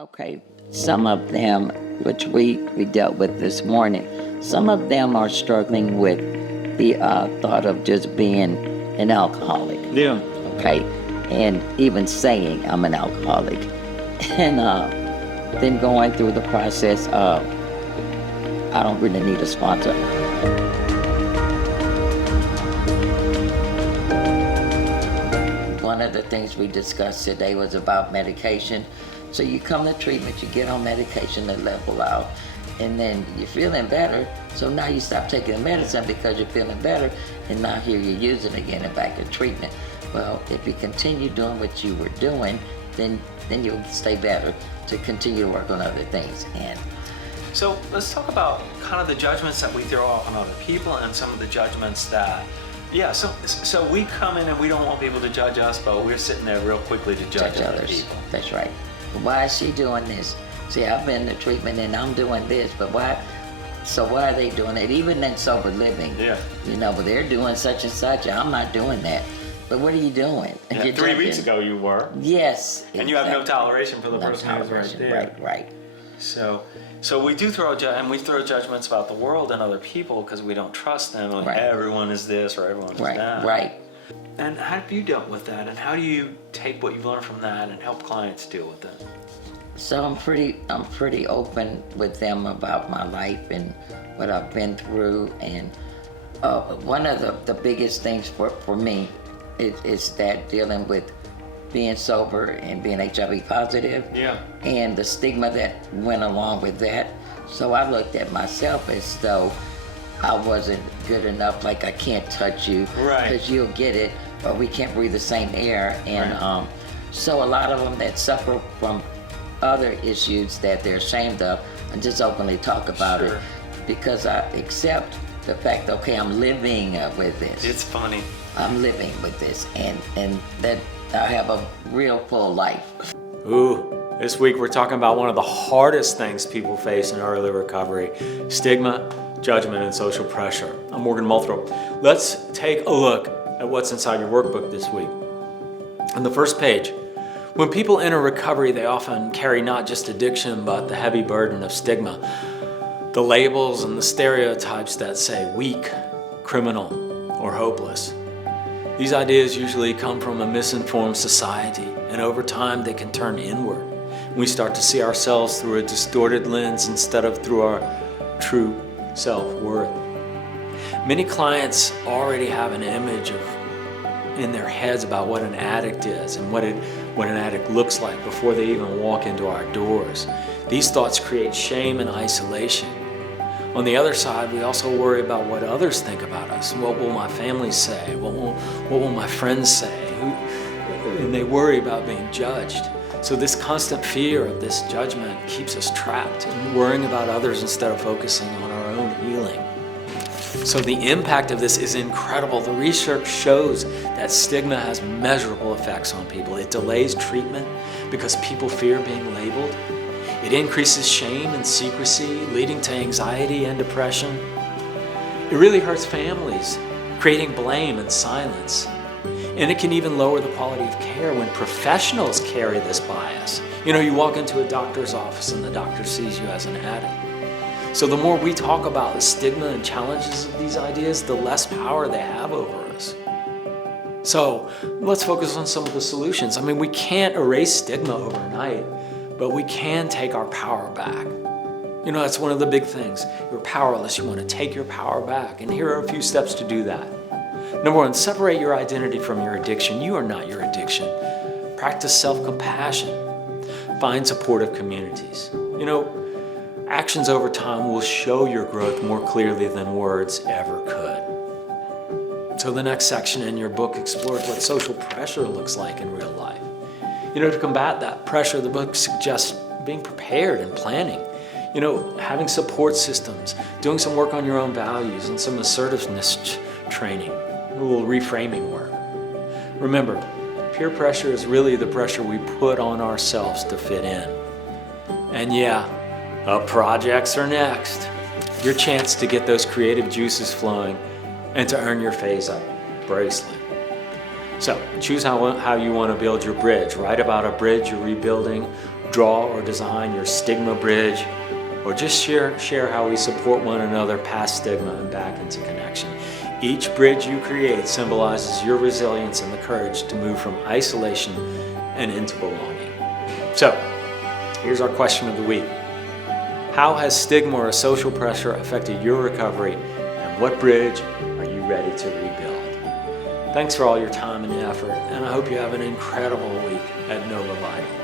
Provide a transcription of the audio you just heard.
Okay, some of them, which we dealt with this morning, some of them are struggling with the thought of just being an alcoholic. Yeah. Okay, and even saying I'm an alcoholic. And then going through the process of, I don't really need a sponsor. One of the things we discussed today was about medication. So you come to treatment, you get on medication to level out, and then you're feeling better. So now you stop taking the medicine because you're feeling better, and now here you're using it again and back in treatment. Well, if you continue doing what you were doing, then you'll stay better to continue to work on other things. And so let's talk about kind of the judgments that we throw off on other people and some of the judgments that, so we come in and we don't want people to judge us, but we're sitting there real quickly to judge other people. That's right. Why is she doing this? See, I've been to treatment and I'm doing this, but why? So why are they doing it? Even in sober living, but they're doing such and such. I'm not doing that. But what are you doing? Yeah, 3 weeks ago you were. Yes. And you have no toleration for the person who's right there. Right. So we do throw judgments about the world and other people because we don't trust them. Like everyone is this or everyone is that. Right. And how have you dealt with that? And how do you take what you've learned from that and help clients deal with it? So I'm pretty open with them about my life and what I've been through. And one of the biggest things for me is that dealing with being sober and being HIV positive. Yeah. And the stigma that went along with that. So I looked at myself as though I wasn't good enough, like I can't touch you because you'll get it, or we can't breathe the same air. And so a lot of them that suffer from other issues that they're ashamed of and just openly talk about it because I accept the fact, okay, I'm living with this. It's funny. I'm living with this and that I have a real full life. Ooh, this week we're talking about one of the hardest things people face in early recovery: stigma, judgment, and social pressure. I'm Morgan Moulthrop. Let's take a look at what's inside your workbook this week. On the first page, when people enter recovery, they often carry not just addiction, but the heavy burden of stigma. The labels and the stereotypes that say weak, criminal, or hopeless. These ideas usually come from a misinformed society, and over time they can turn inward. We start to see ourselves through a distorted lens instead of through our true self-worth. Many clients already have an image in their heads about what an addict is and what an addict looks like before they even walk into our doors. These thoughts create shame and isolation. On the other side, we also worry about what others think about us. What will my family say? What will my friends say? And they worry about being judged. So this constant fear of this judgment keeps us trapped and worrying about others instead of focusing on our own healing. So the impact of this is incredible. The research shows that stigma has measurable effects on people. It delays treatment because people fear being labeled. It increases shame and secrecy, leading to anxiety and depression. It really hurts families, creating blame and silence. And it can even lower the quality of care when professionals carry this bias. You walk into a doctor's office and the doctor sees you as an addict. So the more we talk about the stigma and challenges of these ideas, the less power they have over us. So let's focus on some of the solutions. We can't erase stigma overnight, but we can take our power back. That's one of the big things. You're powerless. You want to take your power back. And here are a few steps to do that. Number one, separate your identity from your addiction. You are not your addiction. Practice self-compassion. Find supportive communities. Actions over time will show your growth more clearly than words ever could. So the next section in your book explores what social pressure looks like in real life. To combat that pressure, the book suggests being prepared and planning. Having support systems, doing some work on your own values and some assertiveness training, a little reframing work. Remember, peer pressure is really the pressure we put on ourselves to fit in. And projects are next. Your chance to get those creative juices flowing and to earn your face-up bracelet. So choose how you want to build your bridge. Write about a bridge you're rebuilding draw or design your stigma bridge, or just share how we support one another past stigma and back into connection. Each bridge you create symbolizes your resilience and the courage to move from isolation and into belonging. So, here's our question of the week. How has stigma or social pressure affected your recovery, and what bridge are you ready to rebuild? Thanks for all your time and effort, and I hope you have an incredible week at Nova Vital.